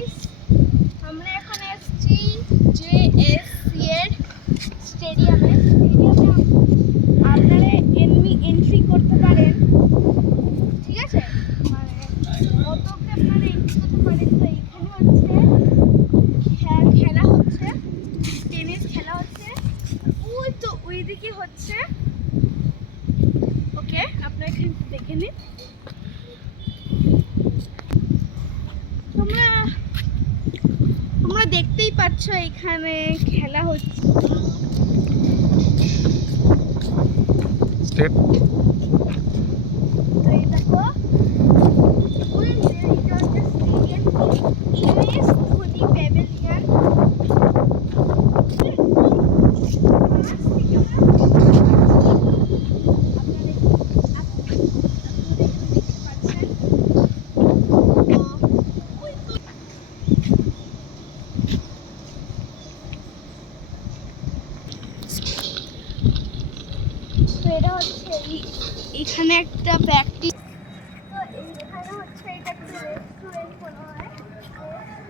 Guys, আমরা এখন এসেছি জেএসসি এর স্টেডিয়ামে। আপনারা এন্ট্রি করতে পারেন, ঠিক আছে? মানে কতকে আপনারা এন্ট্রি করতে পারেন। তো এখানে হচ্ছে খেলা হচ্ছে, টেনিস খেলা হচ্ছে। ওই তো ওইদিকে হচ্ছে। ওকে, আপনারা এখানে দেখে নিন। তোমরা দেখতেই পাচ্ছ এখানে খেলা হচ্ছে। স্টেপ তো এই দেখো, এটা হচ্ছে স্টেডিয়াম, এমএস ধোনি প্যাভিলিয়ন। তো এটা হচ্ছে এখানে একটা প্র্যাকটিস। তো এইখানে হচ্ছে এটা একটা রেস্টুরেন্ট মনে হয়, রেস্টুরেন্ট।